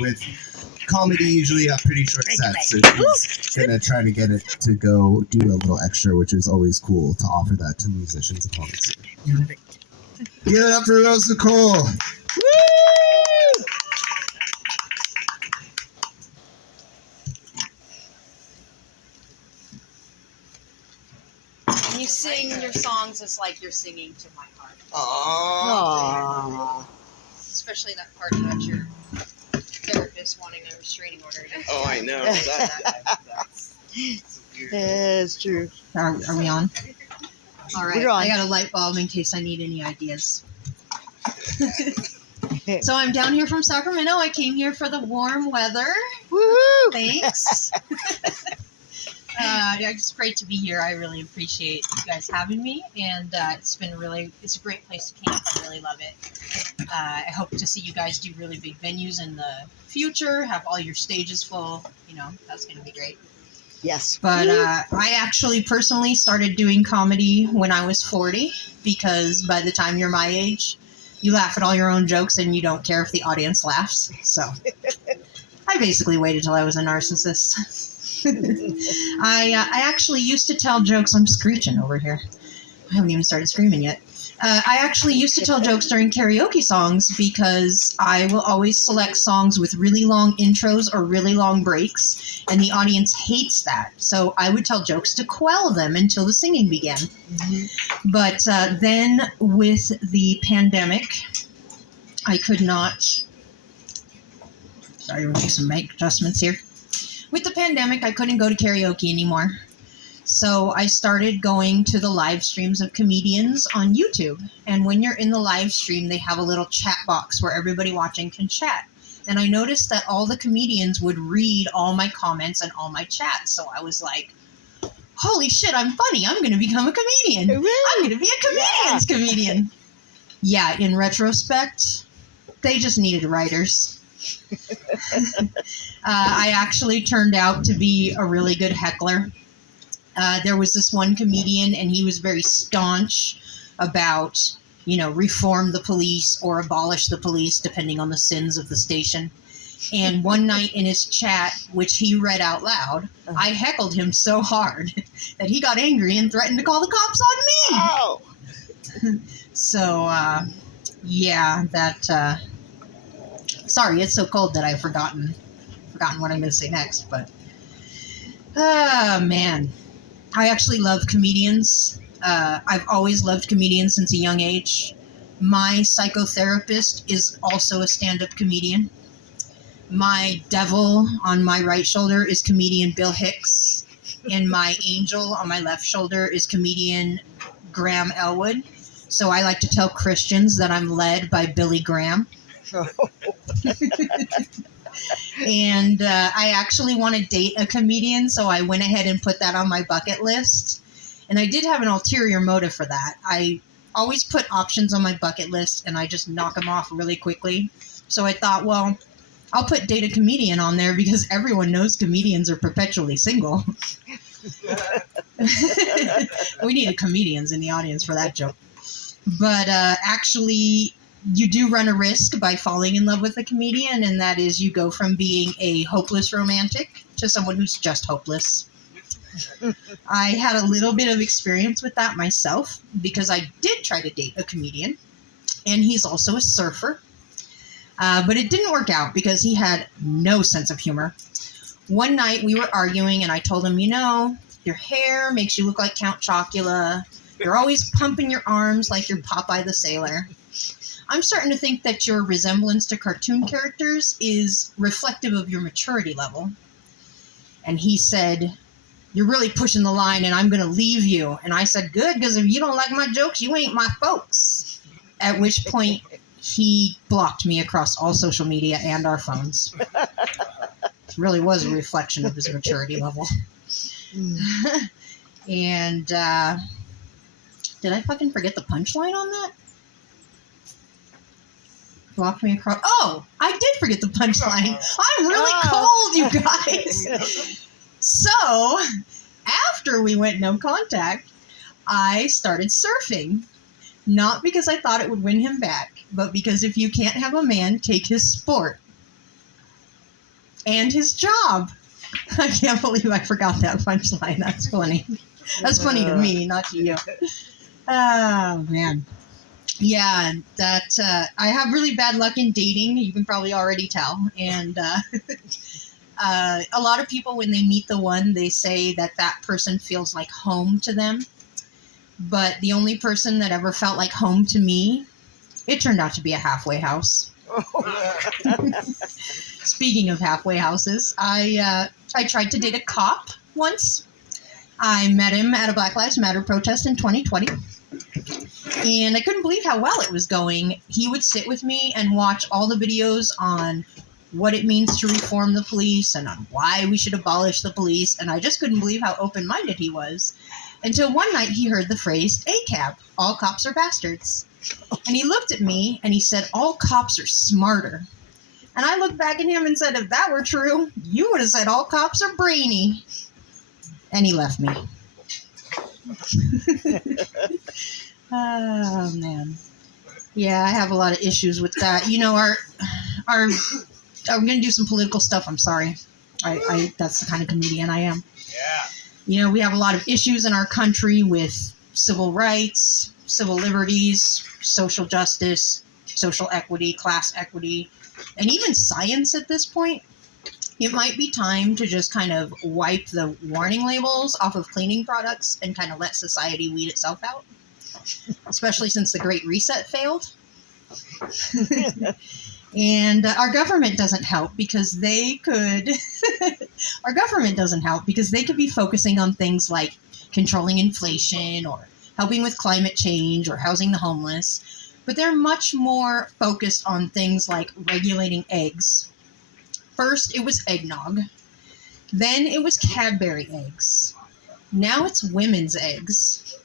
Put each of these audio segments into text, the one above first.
with comedy, usually have pretty short sets. So she's going to try to get it to go do a little extra, which is always cool to offer that to musicians and comics. Give it up for Rose Nicole. Woo! When you sing your songs, it's like you're singing to my heart. Aww. Especially that part about your therapist wanting a restraining order. Oh, I know. That's true. Are we on? All right. We're on. I got a light bulb in case I need any ideas. So I'm down here from Sacramento. I came here for the warm weather. Woohoo! Thanks. It's great to be here. I really appreciate you guys having me, and it's a great place to camp. I really love it. I hope to see you guys do really big venues in the future, have all your stages full. That's going to be great. Yes. But I actually personally started doing comedy when I was 40, because by the time you're my age, you laugh at all your own jokes and you don't care if the audience laughs. So I basically waited till I was a narcissist. I actually used to tell jokes. I'm screeching over here. I haven't even started screaming yet. I actually used to tell jokes during karaoke songs, because I will always select songs with really long intros or really long breaks, and the audience hates that. So I would tell jokes to quell them until the singing began. Mm-hmm. But then with the pandemic, I could not... Sorry, we'll make some mic adjustments here. With the pandemic, I couldn't go to karaoke anymore. So I started going to the live streams of comedians on YouTube. And when you're in the live stream, they have a little chat box where everybody watching can chat. And I noticed that all the comedians would read all my comments and all my chats. So I was like, holy shit, I'm funny. I'm going to become a comedian. Really? I'm going to be a comedian's comedian. Yeah, in retrospect, they just needed writers. I actually turned out to be a really good heckler. There was this one comedian, and he was very staunch about, reform the police or abolish the police, depending on the sins of the station. And one night in his chat, which he read out loud, I heckled him so hard that he got angry and threatened to call the cops on me. Oh. So, sorry, it's so cold that I've forgotten what I'm going to say next, but, man. I actually love comedians. I've always loved comedians since a young age. My psychotherapist is also a stand-up comedian. My devil on my right shoulder is comedian Bill Hicks, and my angel on my left shoulder is comedian Graham Elwood. So I like to tell Christians that I'm led by Billy Graham. And I actually want to date a comedian, so I went ahead and put that on my bucket list. And I did have an ulterior motive for that. I always put options on my bucket list, and I just knock them off really quickly. So I thought, well, I'll put date a comedian on there, because everyone knows comedians are perpetually single. We needed comedians in the audience for that joke. But actually... you do run a risk by falling in love with a comedian, and that is you go from being a hopeless romantic to someone who's just hopeless. I had a little bit of experience with that myself, because I did try to date a comedian, and he's also a surfer. But it didn't work out because he had no sense of humor. One night we were arguing, and I told him, your hair makes you look like Count Chocula. You're always pumping your arms like you're Popeye the Sailor. I'm starting to think that your resemblance to cartoon characters is reflective of your maturity level. And he said, you're really pushing the line, and I'm going to leave you. And I said, good, because if you don't like my jokes, you ain't my folks. At which point, he blocked me across all social media and our phones. It really was a reflection of his maturity level. And did I fucking forget the punchline on that? Blocked me across. Oh, I did forget the punchline. I'm really cold, you guys. So, after we went no contact, I started surfing. Not because I thought it would win him back, but because if you can't have a man take his sport, and his job. I can't believe I forgot that punchline. That's funny. That's funny to me, not to you. Oh, man. Yeah, that I have really bad luck in dating. You can probably already tell. And a lot of people, when they meet the one, they say that that person feels like home to them. But the only person that ever felt like home to me, it turned out to be a halfway house. Speaking of halfway houses, I tried to date a cop once. I met him at a Black Lives Matter protest in 2020. And I couldn't believe how well it was going. He would sit with me and watch all the videos on what it means to reform the police and on why we should abolish the police. And I just couldn't believe how open-minded he was. Until one night he heard the phrase, ACAB, all cops are bastards. And he looked at me and he said, all cops are smarter. And I looked back at him and said, if that were true, you would have said all cops are brainy. And he left me. Oh, man. Yeah, I have a lot of issues with that. You know, I'm going to do some political stuff. I'm sorry. That's the kind of comedian I am. Yeah. You know, we have a lot of issues in our country with civil rights, civil liberties, social justice, social equity, class equity, and even science at this point. It might be time to just kind of wipe the warning labels off of cleaning products and kind of let society weed itself out. Especially since the Great Reset failed. And our government doesn't help because they could... our government doesn't help because they could be focusing on things like controlling inflation or helping with climate change or housing the homeless. But they're much more focused on things like regulating eggs. First, it was eggnog. Then it was Cadbury eggs. Now it's women's eggs.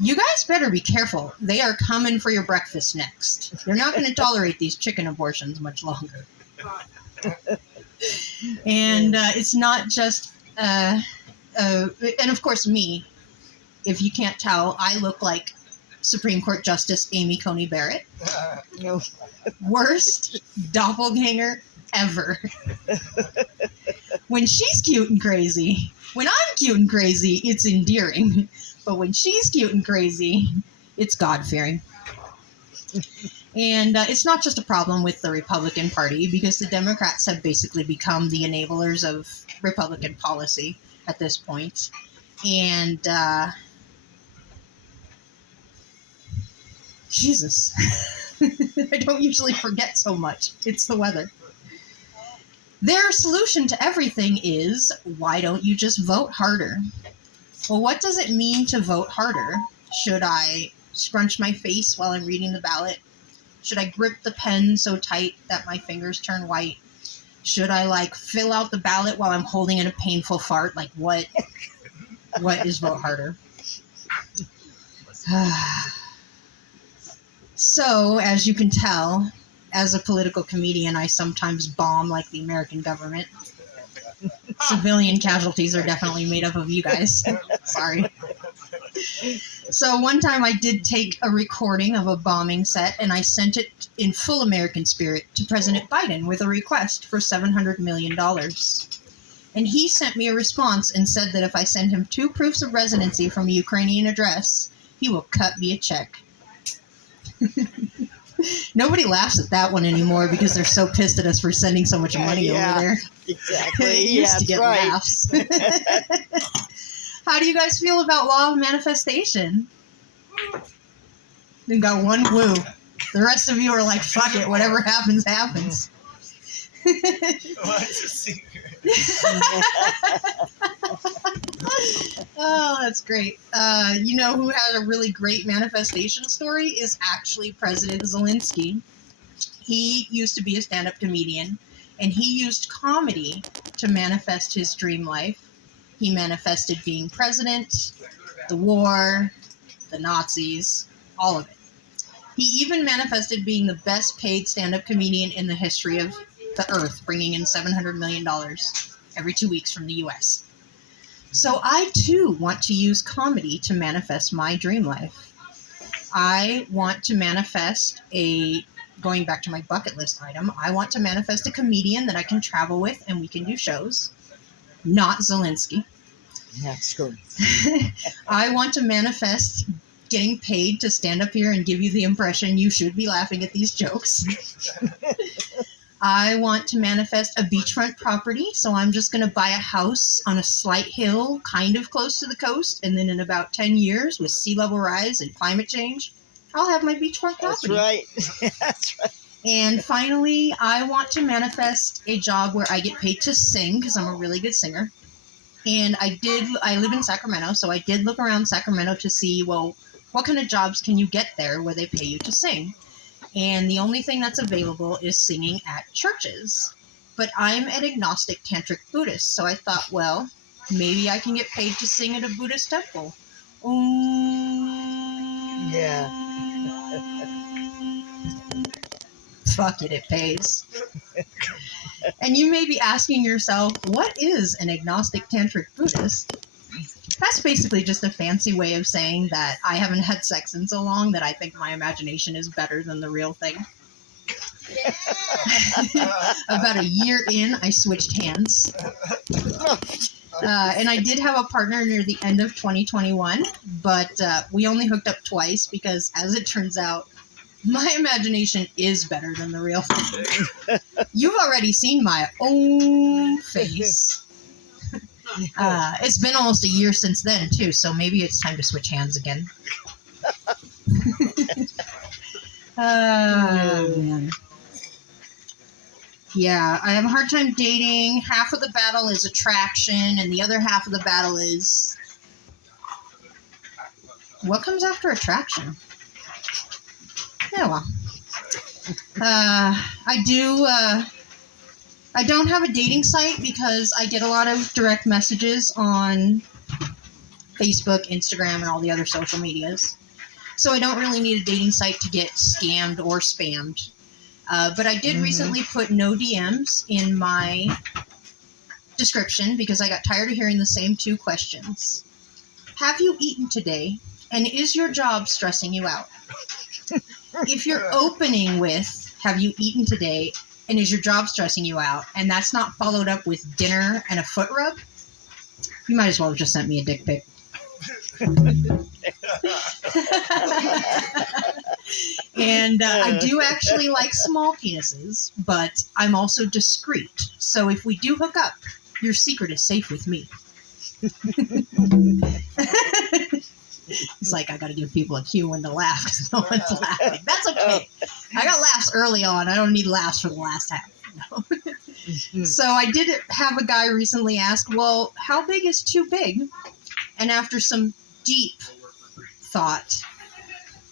You guys better be careful. They are coming for your breakfast next. They're not going to tolerate these chicken abortions much longer. And it's not just... and of course me. If you can't tell, I look like Supreme Court Justice Amy Coney Barrett. Worst doppelganger ever. When she's cute and crazy, when I'm cute and crazy, it's endearing. But when she's cute and crazy, it's God-fearing. And it's not just a problem with the Republican Party, because the Democrats have basically become the enablers of Republican policy at this point. And, Jesus. I don't usually forget so much. It's the weather. Their solution to everything is, why don't you just vote harder? Well, what does it mean to vote harder? Should I scrunch my face while I'm reading the ballot? Should I grip the pen so tight that my fingers turn white? Should I, fill out the ballot while I'm holding in a painful fart? What is vote harder? So, as you can tell, as a political comedian, I sometimes bomb like the American government. Civilian casualties are definitely made up of you guys. Sorry. So one time I did take a recording of a bombing set and I sent it in full American spirit to President Biden with a request for $700 million. And he sent me a response and said that if I send him 2 proofs of residency from a Ukrainian address, he will cut me a check. Nobody laughs at that one anymore because they're so pissed at us for sending so much money over there. Exactly. It used to get laughs. How do you guys feel about law of manifestation? You got one woo. The rest of you are like, fuck it, whatever happens, happens. What's the secret? Oh, that's great. You know who had a really great manifestation story is actually President Zelensky. He used to be a stand-up comedian, and he used comedy to manifest his dream life. He manifested being president, the war, the Nazis, all of it. He even manifested being the best paid stand-up comedian in the history of the earth, bringing in $700 million every 2 weeks from the U.S. So I, too, want to use comedy to manifest my dream life. I want to manifest a going back to my bucket list item, I want to manifest a comedian that I can travel with and we can do shows. Not Zelensky. That's cool. I want to manifest getting paid to stand up here and give you the impression you should be laughing at these jokes. I want to manifest a beachfront property, so I'm just going to buy a house on a slight hill, kind of close to the coast, and then in about 10 years, with sea level rise and climate change, I'll have my beachfront property. That's right. That's right. And finally, I want to manifest a job where I get paid to sing, because I'm a really good singer. And I live in Sacramento, so I did look around Sacramento to see, well, what kind of jobs can you get there where they pay you to sing? And the only thing that's available is singing at churches. But I'm an agnostic tantric Buddhist, so I thought, well, maybe I can get paid to sing at a Buddhist temple. Yeah. Fuck it, it pays. And you may be asking yourself, what is an agnostic tantric Buddhist? That's basically just a fancy way of saying that I haven't had sex in so long that I think my imagination is better than the real thing. About a year in, I switched hands. And I did have a partner near the end of 2021, but we only hooked up twice because, as it turns out, my imagination is better than the real thing. You've already seen my own face. It's been almost a year since then, too, so maybe it's time to switch hands again. Man. Yeah, I have a hard time dating. Half of the battle is attraction, and the other half of the battle is... What comes after attraction? Yeah, well. I don't have a dating site because I get a lot of direct messages on Facebook, Instagram, and all the other social medias. So I don't really need a dating site to get scammed or spammed. But I did recently put no DMs in my description because I got tired of hearing the same two questions. Have you eaten today? And is your job stressing you out? If you're opening with, have you eaten today? And is your job stressing you out? And that's not followed up with dinner and a foot rub? You might as well have just sent me a dick pic. And I do actually like small penises, but I'm also discreet. So if we do hook up, your secret is safe with me. It's like, I gotta give people a cue when to laugh because no one's laughing. That's okay. I got laughs early on. I don't need laughs for the last half. No. So I did have a guy recently ask, well, how big is too big? And after some deep thought,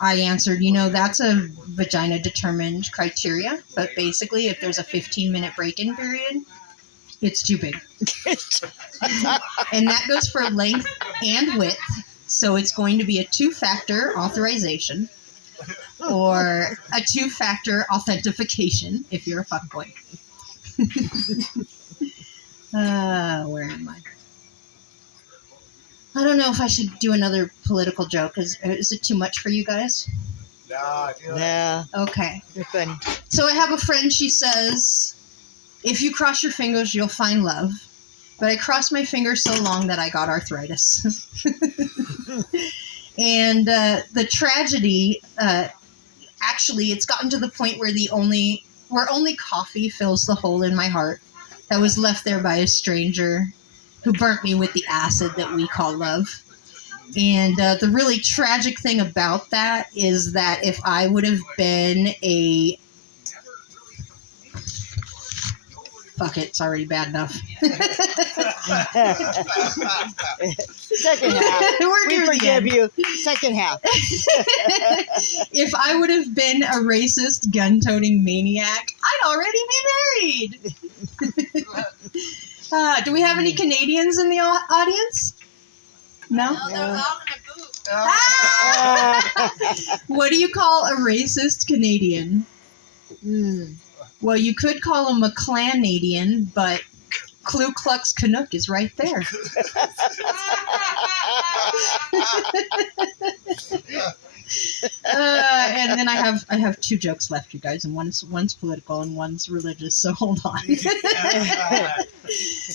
I answered, that's a vagina-determined criteria. But basically, if there's a 15-minute break-in period, it's too big. And that goes for length and width. So it's going to be a 2-factor authorization or a 2-factor authentication if you're a fuckboy. Where am I? I don't know if I should do another political joke. Is it too much for you guys? Yeah. Okay. You're funny. So I have a friend, she says, if you cross your fingers, you'll find love. But I crossed my fingers so long that I got arthritis. And the tragedy, actually, it's gotten to the point where only coffee fills the hole in my heart that was left there by a stranger who burnt me with the acid that we call love. And the really tragic thing about that is that if I would have been a... Fuck it, it's already bad enough. Second half. We forgive you. Second half. If I would have been a racist, gun-toting maniac, I'd already be married. Do we have any Canadians in the audience? No? No, they're all in a booth. Ah! What do you call a racist Canadian? Well, you could them a Clanadian, but Ku Klux Canuck is right there. And then I have 2 jokes left, you guys, and one's political and one's religious. So hold on.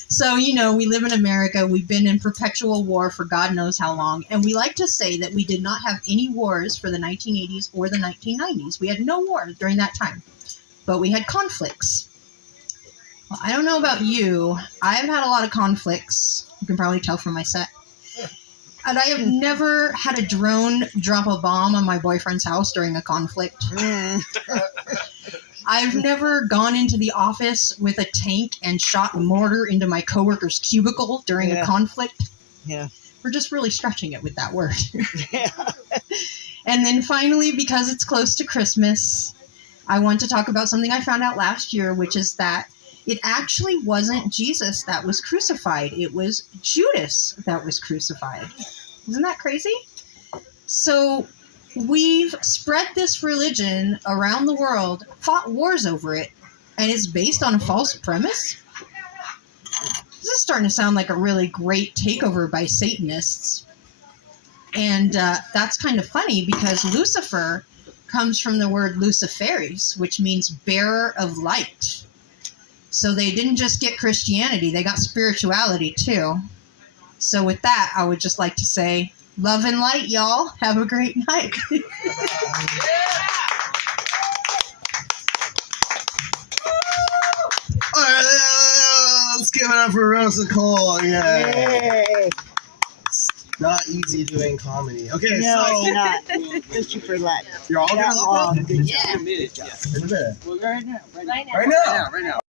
So we live in America. We've been in perpetual war for God knows how long, and we like to say that we did not have any wars for the 1980s or the 1990s. We had no wars during that time, but we had conflicts. Well, I don't know about you. I've had a lot of conflicts. You can probably tell from my set. And I have never had a drone drop a bomb on my boyfriend's house during a conflict. I've never gone into the office with a tank and shot mortar into my coworker's cubicle during a conflict. Yeah. We're just really stretching it with that word. Yeah. And then finally, because it's close to Christmas, I want to talk about something I found out last year, which is that it actually wasn't Jesus that was crucified. It was Judas that was crucified. Isn't that crazy? So we've spread this religion around the world, fought wars over it, and it's based on a false premise? This is starting to sound like a really great takeover by Satanists. And that's kind of funny because Lucifer comes from the word Luciferis, which means bearer of light. So they didn't just get Christianity, they got spirituality too. So with that, I would just like to say, love and light, y'all. Have a great night. All right, let's give it up for Rose and Cole. Yeah. Yay. It's not easy doing comedy. Okay, No, so it's not. It's super light. you're all That gonna long. love Good it. job. In a minute. Well, right now. Right now. Right now.